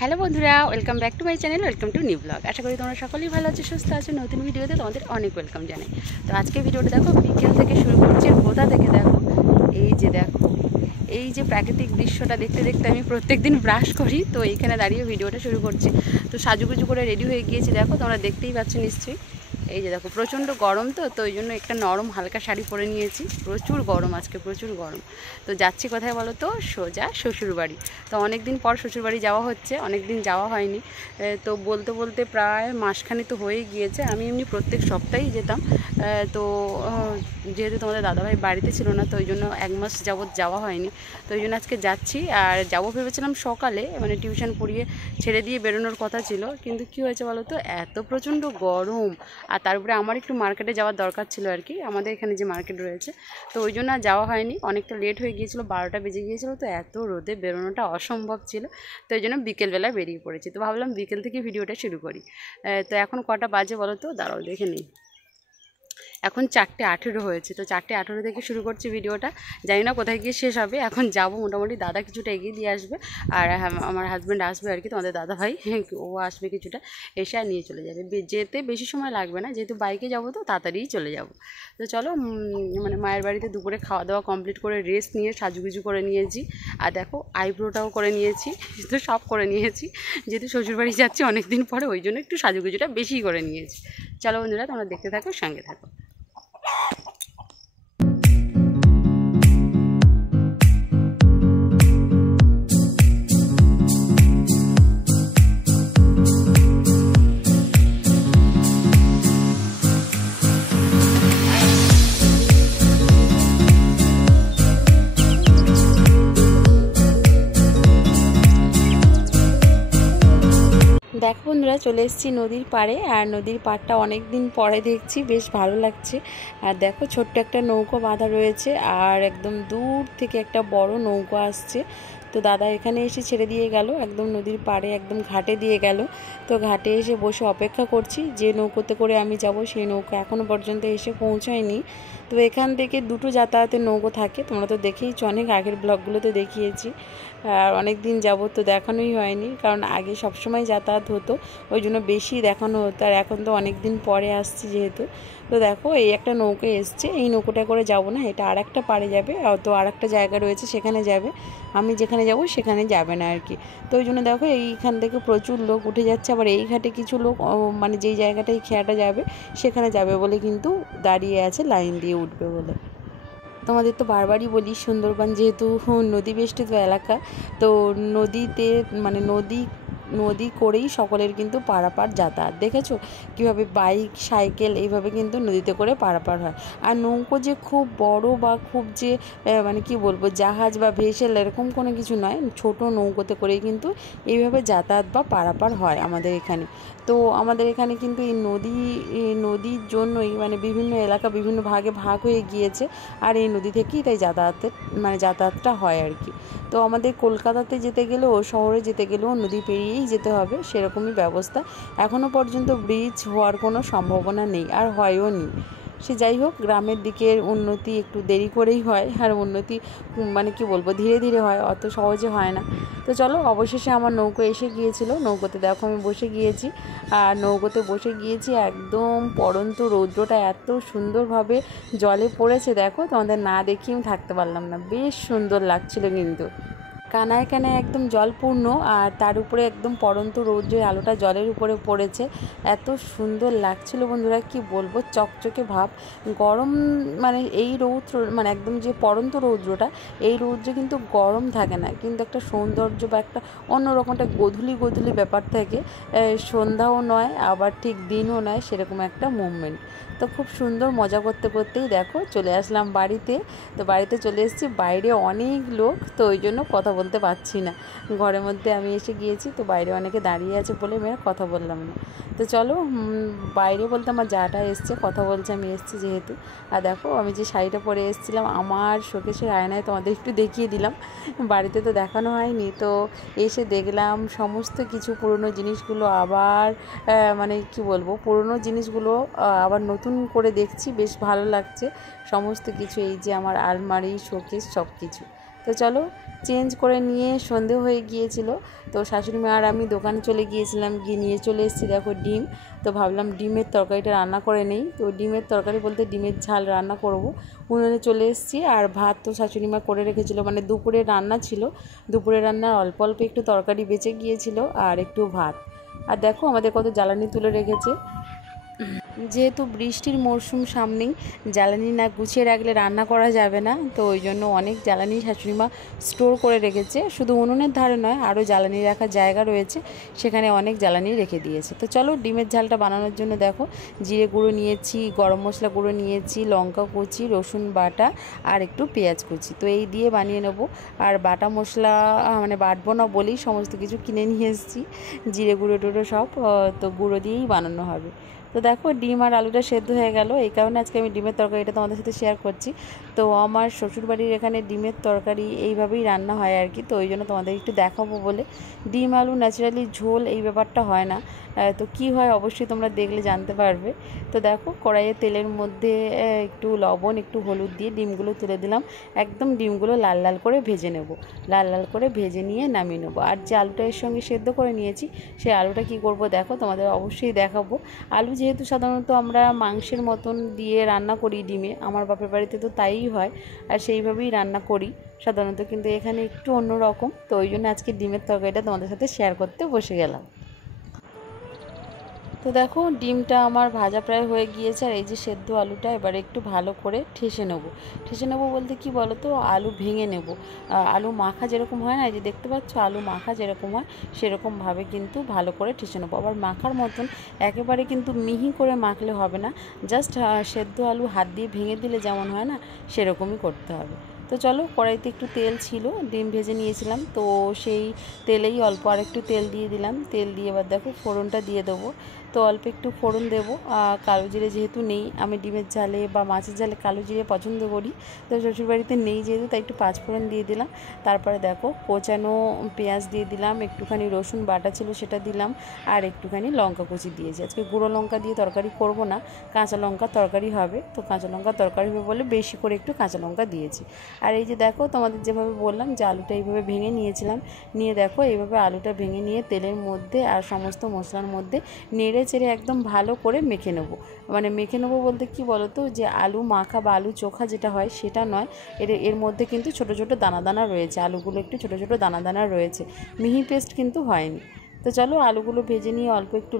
Hello বন্ধুরা, welcome back to my channel, welcome to new blog. আশা করি তোমরা সকলেই ভালো আছো, সুস্থ আছো। নতুন ভিডিওতে তোমাদের অনেক ওয়েলকাম জানাই। তো আজকে ভিডিওটা দেখো বিকেল থেকে শুরু করছি। কোথা থেকে দেখো, এই যে প্রাকৃতিক দৃশ্যটা দেখতে দেখতে আমি প্রত্যেকদিন ব্রাশ করি, তো এইখানে দাঁড়িয়ে ভিডিওটা শুরু করছি। তো সাজুগুজু করে রেডি হয়ে গিয়েছি, দেখো তোমরা দেখতেই পাচ্ছ নিশ্চয়ই। এই যে দেখো প্রচণ্ড গরম, তো ওই জন্য একটা নরম হালকা শাড়ি পরে নিয়েছি। প্রচুর গরম আজকে, প্রচুর গরম। তো যাচ্ছি কোথায় বলো তো, সোজা শ্বশুরবাড়ি। তো অনেক দিন পর শ্বশুরবাড়ি যাওয়া হচ্ছে, অনেক দিন যাওয়া হয়নি। তো বলতে বলতে প্রায় মাসখানি তো হয়েই গিয়েছে। আমি এমনি প্রত্যেক সপ্তাহেই যেতাম। তো যেহেতু তোমাদের দাদাভাই বাড়িতে ছিল না, তো ওই জন্য এক মাস যাবৎ যাওয়া হয়নি। তো ওই জন্য আজকে যাচ্ছি। আর যাবো ভেবেছিলাম সকালে, মানে টিউশন পড়িয়ে ছেড়ে দিয়ে বেরোনোর কথা ছিল, কিন্তু কী হয়েছে বলো তো, এত প্রচণ্ড গরম। আর তার উপরে আমার একটু মার্কেটে যাওয়ার দরকার ছিল আর কি, আমাদের এখানে যে মার্কেট রয়েছে। তো ওই জন্য আর যাওয়া হয়নি, অনেকটা লেট হয়ে গিয়েছিলো, 12টা বেজে গিয়েছিলো। তো এত রোদে বেরোনোটা অসম্ভব ছিল। তো ওই জন্য বিকেলবেলায় বেরিয়ে পড়েছি। তো ভাবলাম বিকেল থেকে ভিডিওটা শুরু করি। তো এখন কটা বাজে বলো তো, দাঁড়াও দেখে নিই। এখন 4:18 হয়েছে। তো 4:18 থেকে শুরু করছি ভিডিওটা। জানি না কোথায় গিয়ে শেষ হবে। এখন যাব মোটামুটি, দাদা কিছুটা এগিয়ে দিয়ে আসবে। আর আমার হাজব্যান্ড আসবে আর কি, তোমাদের দাদা ভাই, ও আসবে কিছুটা, এসে আর নিয়ে চলে যাবে। যেতে বেশি সময় লাগবে না, যেহেতু বাইকে যাবো তো তাড়াতাড়িই চলে যাব। তো চলো, মানে মায়ের বাড়িতে দুপুরে খাওয়া দাওয়া কমপ্লিট করে রেস্ট নিয়ে সাজুগুজু করে নিয়েছি। আর দেখো আইব্রোটাও করে নিয়েছি, তো সব করে নিয়েছি। যেহেতু শ্বশুরবাড়ি যাচ্ছি অনেক দিন পরে, ওই জন্য একটু সাজুগুজুটা বেশি করে নিয়েছি। চলো বন্ধুরা, তোমরা দেখতে থাকো, সঙ্গে থাকো। দেখো বন্ধুরা, চলে এসেছি নদীর পাড়ে। আর নদীর পাড়টা অনেক দিন পরে দেখছি, বেশ ভালো লাগছে। আর দেখো ছোট্ট একটা নৌকো বাঁধা রয়েছে, আর একদম দূর থেকে একটা বড় নৌকো আসছে। তো দাদা এখানে এসে ছেড়ে দিয়ে গেল, একদম নদীর পাড়ে, একদম ঘাটে দিয়ে গেল। তো ঘাটে এসে বসে অপেক্ষা করছি যে নৌকোতে করে আমি যাব, সেই নৌকো এখনও পর্যন্ত এসে পৌঁছায়নি। তো এখান থেকে দুটো যাতায়াতের নৌকো থাকে, তোমরা তো দেখেইছো, অনেক আগের ব্লগগুলোতে দেখিয়েছি। আর অনেক দিন যাবত তো দেখানোই হয়নি, কারণ আগে সবসময় যাতায়াত হতো, ওই জন্য বেশি দেখানো হতো। আর এখন তো অনেক দিন পরে আসছি যেহেতু। তো দেখো এই একটা নৌকো এসছে, এই নৌকোটা করে যাব না, এটা আর একটা পাড়ে যাবে। তো আর একটা জায়গা রয়েছে, সেখানে যাবে। আমি যেখানে যাব সেখানে যাবে না আর কি। তো ওই জন্য দেখো এইখান থেকে প্রচুর লোক উঠে যাচ্ছে। আবার এই ঘাটে কিছু লোক, মানে যেই জায়গাটায় খেয়াটা যাবে সেখানে যাবে বলে কিন্তু দাঁড়িয়ে আছে, লাইন দিয়ে উঠবে বলে। তোমাদের তো বারবারই বলি, সুন্দরবন যেহেতু নদী বেষ্টিত এলাকা, তো নদীতে, মানে নদী করেই সকলের কিন্তু পারাপার যাতায়াত। দেখেছো কীভাবে বাইক সাইকেল এইভাবে কিন্তু নদীতে করে পারাপার হয়। আর নৌকো যে খুব বড় বা খুব যে মানে কি বলবো, জাহাজ বা ভেসেল এরকম কোনো কিছু নয়, ছোট নৌকোতে করেই কিন্তু এইভাবে যাতায়াত বা পারাপার হয় আমাদের এখানে। তো আমাদের এখানে কিন্তু এই নদীর জন্যই মানে বিভিন্ন এলাকা বিভিন্ন ভাগে ভাগ হয়ে গিয়েছে। আর এই নদী থেকেই তাই যাতায়াতটা হয় আর কি। তো আমাদের কলকাতাতে যেতে গেলেও, শহরে যেতে গেলেও নদী পেরিয়েই যেতে হবে, সেরকমই ব্যবস্থা। এখনও পর্যন্ত ব্রিজ হওয়ার কোনো সম্ভাবনা নেই, আর হয়ও নি। সে যাই হোক, গ্রামের দিকের উন্নতি একটু দেরি করেই হয়, আর উন্নতি মানে কি বলবো, ধীরে ধীরে হয়, অত সহজে হয় না। তো চলো, অবশেষে আমার নৌকো এসে গিয়েছিল। নৌকোতে দেখো আমি বসে গিয়েছি। আর নৌকোতে বসে গিয়েছি, একদম পড়ন্ত রৌদ্রটা এত সুন্দরভাবে জলে পড়েছে, দেখো তোমাদের না দেখিয়ে আমি থাকতে পারলাম না, বেশ সুন্দর লাগছিল কিন্তু। কানায় কানায় একদম জলপূর্ণ, আর তার উপরে একদম পড়ন্ত রৌদ্রের আলোটা জলের উপরে পড়েছে, এত সুন্দর লাগছিল বন্ধুরা, কি বলবো, চকচকে ভাব। গরম, মানে এই রৌদ্র, মানে একদম যে পড়ন্ত রৌদ্রটা, এই রৌদ্রে কিন্তু গরম থাকে না, কিন্তু একটা সৌন্দর্য বা একটা অন্যরকম একটা গধূলি গধূলি ব্যাপার থাকে। সন্ধ্যাও নয়, আবার ঠিক দিনও নয়, সেরকম একটা মুভমেন্ট। তো খুব সুন্দর মজা করতে করতেই দেখো চলে আসলাম বাড়িতে। তো বাড়িতে চলে এসেছি, বাইরে অনেক লোক, তো ওই জন্য কথা বলতে পারছি না। ঘরের মধ্যে আমি এসে গিয়েছি, তো বাইরে অনেকে দাঁড়িয়ে আছে বলে মেয়েরা কথা বললাম না। তো চলো, বাইরে বলতে আমার যাটা এসছে, কথা বলছে, আমি এসছি যেহেতু। আর দেখো আমি যে শাড়িটা পরে এসেছিলাম, আমার শোকেসের আয়নায় তোমাদের একটু দেখিয়ে দিলাম, বাড়িতে তো দেখানো হয়নি। তো এসে দেখলাম সমস্ত কিছু পুরনো জিনিসগুলো আবার, মানে কি বলবো, পুরনো জিনিসগুলো আবার নতুন করে দেখছি, বেশ ভালো লাগছে সমস্ত কিছু। এই যে আমার আলমারি, শোকেস, সব কিছু। তো চলো চেঞ্জ করে নিয়ে সন্ধে হয়ে গিয়েছিল, তো শাশুড়ি মা আর আমি দোকানে চলে গিয়েছিলাম, গিয়ে নিয়ে চলে এসেছি দেখো ডিম। তো ভাবলাম ডিমের তরকারিটা রান্না করে নেই, তো ডিমের তরকারি বলতে ডিমের ঝাল রান্না করব। উনুনে চলে এসেছি, আর ভাত তো শাশুড়ি মা করে রেখেছিলো, মানে দুপুরে রান্না ছিল, দুপুরে রান্নার অল্প অল্প একটু তরকারি বেঁচে গিয়েছিল আর একটু ভাত। আর দেখো আমাদের কত জ্বালানি তুলে রেখেছে। যেহেতু বৃষ্টির মরশুম সামনেই, জ্বালানি না গুছিয়ে রাখলে রান্না করা যাবে না, তো ওই জন্য অনেক জ্বালানি শাশুড়িমা স্টোর করে রেখেছে। শুধু উনুনের ধারে নয়, আরও জ্বালানি রাখার জায়গা রয়েছে, সেখানে অনেক জ্বালানি রেখে দিয়েছে। তো চলো ডিমের ঝালটা বানানোর জন্য দেখো জিরে গুঁড়ো নিয়েছি, গরম মশলা গুঁড়ো নিয়েছি, লঙ্কা কুচি, রসুন বাটা আর একটু পেঁয়াজ কুচি, তো এই দিয়ে বানিয়ে নেবো। আর বাটা মশলা মানে বাটবো না বলেই সমস্ত কিছু কিনে নিয়ে এসেছি, জিরে গুঁড়ো টুড়ো সব, তো গুঁড়ো দিয়েই বানানো হবে। তো দেখো ডিম আর আলুটা সেদ্ধ হয়ে গেল, এই কারণে আজকে আমি ডিমের তরকারিটা তোমাদের সাথে শেয়ার করছি। তো আমার শ্বশুরবাড়ির এখানে ডিমের তরকারি এইভাবেই রান্না হয় আর কি, তো ওই জন্য তোমাদের একটু দেখাবো বলে। ডিম আলু ন্যাচারালি ঝোল এই ব্যাপারটা হয় না, তো কি হয় অবশ্যই তোমরা দেখলে জানতে পারবে। তো দেখো কড়াইয়ে তেলের মধ্যে একটু লবণ একটু হলুদ দিয়ে ডিমগুলো তুলে দিলাম, একদম ডিমগুলো লাল লাল করে ভেজে নেব, লাল লাল করে ভেজে নিয়ে নামিয়ে নেবো। আর যে আলুটা এর সঙ্গে সেদ্ধ করে নিয়েছি, সেই আলুটা কি করব দেখো তোমাদের অবশ্যই দেখাবো। আলু যেহেতু সাধারণত আমরা মাংসের মতন দিয়ে রান্না করি ডিমে, আমার বাপের বাড়িতে তো তাই হয়, আর সেইভাবেই রান্না করি সাধারণত, কিন্তু এখানে একটু অন্য রকম, তো ওই জন্য আজকে ডিমের তরকারিটা তোমাদের সাথে শেয়ার করতে বসে গেলাম। তো দেখো ডিমটা আমার ভাজা প্রায় হয়ে গিয়েছে, আর এই যে সেদ্ধ আলুটা এবারে একটু ভালো করে ঠেসে নেবো। ঠেসে নেবো বলতে কি বলো তো, আলু ভেঙে নেব। আলু মাখা যেরকম হয় না, এই যে দেখতে পাচ্ছ আলু মাখা যেরকম হয় সেরকমভাবে কিন্তু ভালো করে ঠেসে নেবো। আবার মাখার মতন একেবারে কিন্তু মিহি করে মাখলে হবে না, জাস্ট সেদ্ধ আলু হাত দিয়ে ভেঙে দিলে যেমন হয় না, সেরকমই করতে হবে। তো চলো কড়াইতে একটু তেল ছিল, ডিম ভেজে নিয়েছিলাম, তো সেই তেলেই অল্প আর একটু তেল দিয়ে দিলাম। তেল দিয়ে এবার দেখো ফোড়নটা দিয়ে দেবো। তো অল্প একটু ফোড়ন দেবো, কালো জিরে যেহেতু নেই, আমি ডিমের ঝালে বা মাছের ঝালে কালো জিরে পছন্দ করি, তো শ্বশুরবাড়িতে নেই যেহেতু, তাই একটু পাঁচফোড়ন দিয়ে দিলাম। তারপরে দেখো কোচানো পেঁয়াজ দিয়ে দিলাম, একটুখানি রসুন বাটা ছিল সেটা দিলাম, আর একটুখানি লঙ্কা কুচি দিয়েছি। আজকে গুঁড়ো লঙ্কা দিয়ে তরকারি করব না, কাঁচা লঙ্কা তরকারি হবে, তো কাঁচা লঙ্কা তরকারি হবে বলে বেশি করে একটু কাঁচা লঙ্কা দিয়েছি। আর এই যে দেখো তোমাদের যেভাবে বললাম যে আলুটা এইভাবে ভেঙে নিয়েছিলাম, নিয়ে দেখো এইভাবে আলুটা ভেঙে নিয়ে তেলের মধ্যে আর সমস্ত মশলার মধ্যে নেড়ে চেড়ে একদম ভালো করে মেখে নেবো। মানে মেখে নেবো বলতে কি বলো তো, যে আলু মাখা বা আলু চোখা যেটা হয় সেটা নয়, এর মধ্যে কিন্তু ছোট ছোট দানা দানা রয়েছে, আলুগুলো একটু ছোট ছোট দানা দানা রয়েছে, মিহি পেস্ট কিন্তু হয়নি। তো চলো আলুগুলো ভেজে নিয়ে অল্প একটু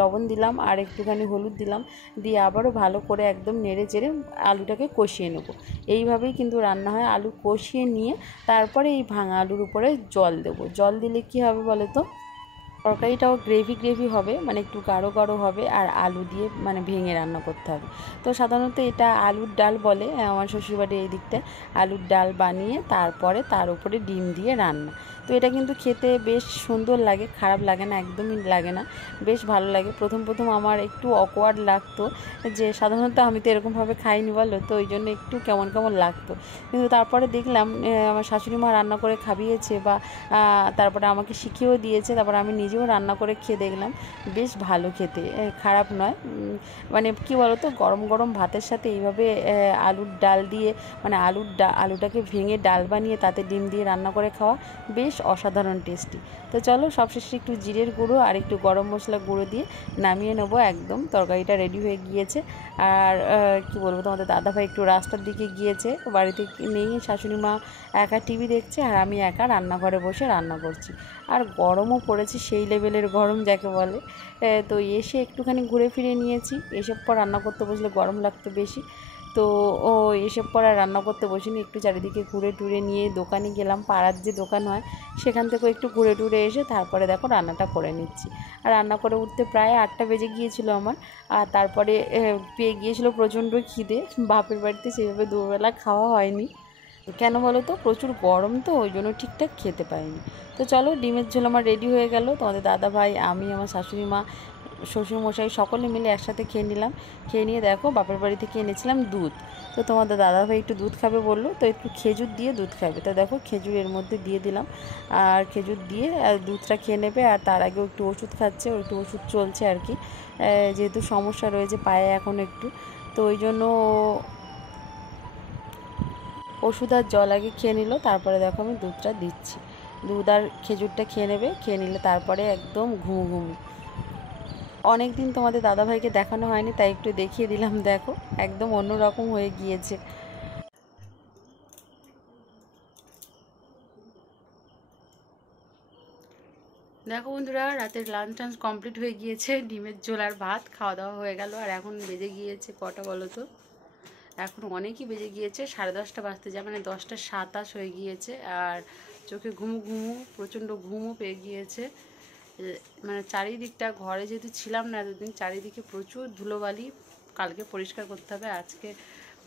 লবণ দিলাম আর একটুখানি হলুদ দিলাম, দিয়ে আবারও ভালো করে একদম নেড়ে চেড়ে আলুটাকে কষিয়ে নেব। এইভাবেই কিন্তু রান্না হয়, আলু কষিয়ে নিয়ে তারপরে এই ভাঙা আলুর উপরে জল দেবো। জল দিলে কি হবে বলো তো, তরকারিটাও গ্রেভি গ্রেভি হবে, মানে একটু গাঢ় গাঢ় হবে, আর আলু দিয়ে মানে ভেঙে রান্না করতে হবে। তো সাধারণত এটা আলুর ডাল বলে আমার শ্বশুরবাড়ির এই দিকটা, আলুর ডাল বানিয়ে তারপরে তার উপরে ডিম দিয়ে রান্না। তো এটা কিন্তু খেতে বেশ সুন্দর লাগে, খারাপ লাগে না, একদমই লাগে না, বেশ ভালো লাগে। প্রথম প্রথম আমার একটু অকওয়ার্ড লাগতো, যে সাধারণত আমি তো এরকমভাবে খাইনি বলো, তো ওই জন্য একটু কেমন কেমন লাগতো, কিন্তু তারপরে দেখলাম আমার শাশুড়ি মা রান্না করে খাইয়েছে, বা তারপরে আমাকে শিখিয়েও দিয়েছে, তারপরে আমি নিজেও রান্না করে খেয়ে দেখলাম বেশ ভালো খেতে, খারাপ নয়। মানে কি বলো তো, গরম গরম ভাতের সাথে এইভাবে আলুর ডাল দিয়ে, মানে আলুটাকে ভেঙে ডাল বানিয়ে তাতে ডিম দিয়ে রান্না করে খাওয়া বেশ অসাধারণ টেস্টি। তো চলো সবশেষে একটু জিরের গুঁড়ো আর একটু গরম মশলা গুঁড়ো দিয়ে নামিয়ে নেবো, একদম তরকারিটা রেডি হয়ে গিয়েছে। আর কি বলবো, তোমাদের দাদাভাই একটু রাস্তার দিকে গিয়েছে, বাড়িতে নেই, শাশুড়ি মা একা টিভি দেখছে, আর আমি একা রান্নাঘরে বসে রান্না করছি। আর গরমও পড়েছে, সেই লেভেলের গরম যাকে বলে। তো এসে একটুখানি ঘুরে ফিরে নিয়েছি, এসব পর রান্না করতে বসলে গরম লাগতো বেশি, তো এসব পর আর রান্না করতে বসিনি, একটু চারিদিকে ঘুরে টুরে নিয়ে দোকানে গেলাম, পাড়ার যে দোকান হয় সেখান থেকেও একটু ঘুরে টুরে এসে তারপরে দেখো রান্নাটা করে নিচ্ছি। আর রান্না করে উঠতে প্রায় 8টা বেজে গিয়েছিল আমার, আর তারপরে পেয়ে গিয়েছিলো প্রচণ্ড খিদে, বাপের বাড়িতে সেভাবে দুবেলা খাওয়া হয়নি, কেন বলো তো, প্রচুর গরম, তো ওই জন্য ঠিকঠাক খেতে পারিনি। তো চলো ডিমের ঝোল আমার রেডি হয়ে গেল, তোমাদের দাদা ভাই, আমি, আমার শাশুড়ি মা, শ্বশুরমশাই সকলে মিলে একসাথে খেয়ে নিলাম। খেয়ে নিয়ে দেখো বাপের বাড়ি থেকে এনেছিলাম দুধ, তো তোমাদের দাদা ভাই একটু দুধ খাবে বললো, তো একটু খেজুর দিয়ে দুধ খাবে, তো দেখো খেজুর এর মধ্যে দিয়ে দিলাম, আর খেজুর দিয়ে দুধটা খেয়ে নেবে। আর তার আগেও একটু ওষুধ খাচ্ছে, ও একটু ওষুধ চলছে আর কি, যেহেতু সমস্যা রয়েছে পায়ে এখন একটু, তো ওই জন্য ওষুধ আর জল আগে খেয়ে নিল, তারপরে দেখো আমি দুধটা দিচ্ছি। দুধ আর খেজুরটা খেয়ে নেবে, খেয়ে নিলে তারপরে একদম ঘুমু। অনেক দিন তোমাদের দাদাভাইকে দেখানো হয়নি, তাই একটু দেখিয়ে দিলাম। দেখো একদম অন্যরকম হয়ে গিয়েছে। দেখো বন্ধুরা, রাতের লাঞ্চ টাঞ্চ কমপ্লিট হয়ে গিয়েছে, ডিমের ঝোল আর ভাত খাওয়া দাওয়া হয়ে গেল। আর এখন বেজে গিয়েছে কটা বলো তো? এখন অনেকই বেজে গিয়েছে, 10:30 বাজতে যায়, মানে 10:27 হয়ে গিয়েছে। আর চোখে ঘুমু প্রচণ্ড ঘুমও পেয়ে গিয়েছে। মানে চারিদিকটা, ঘরে যেহেতু ছিলাম না এতদিন, চারিদিকে প্রচুর ধুলোবালি। কালকে পরিষ্কার করতে হবে। আজকে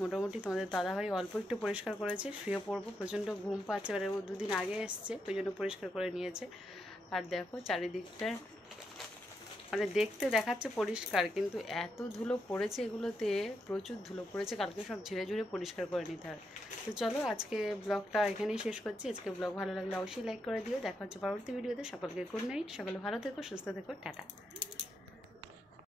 মোটামুটি তোমাদের দাদাভাই অল্প একটু পরিষ্কার করেছে, শুয়ে পড়বো। প্রচণ্ড ঘুম পাচ্ছে, মানে ও 2 দিন আগে এসছে, ওই জন্য পরিষ্কার করে নিয়েছে। আর দেখো চারিদিকটা, মানে দেখতে দেখাচ্ছে পরিষ্কার, কিন্তু এত ধুলো পড়েছে এগুলোতে, প্রচুর ধুলো পড়েছে। কালকে সব ঝেড়ে ঝুড়ে পরিষ্কার করে নিতে হবে। তো চলো আজকে ব্লগটা এখানেই শেষ করছি। আজকে ব্লগ ভালো লাগলে অবশ্যই লাইক করে দিও। দেখা হচ্ছে পরবর্তী ভিডিওতে। সকলকে গুড নাইট, সকলে ভালো থেকো, সুস্থ থেকো, টাটা।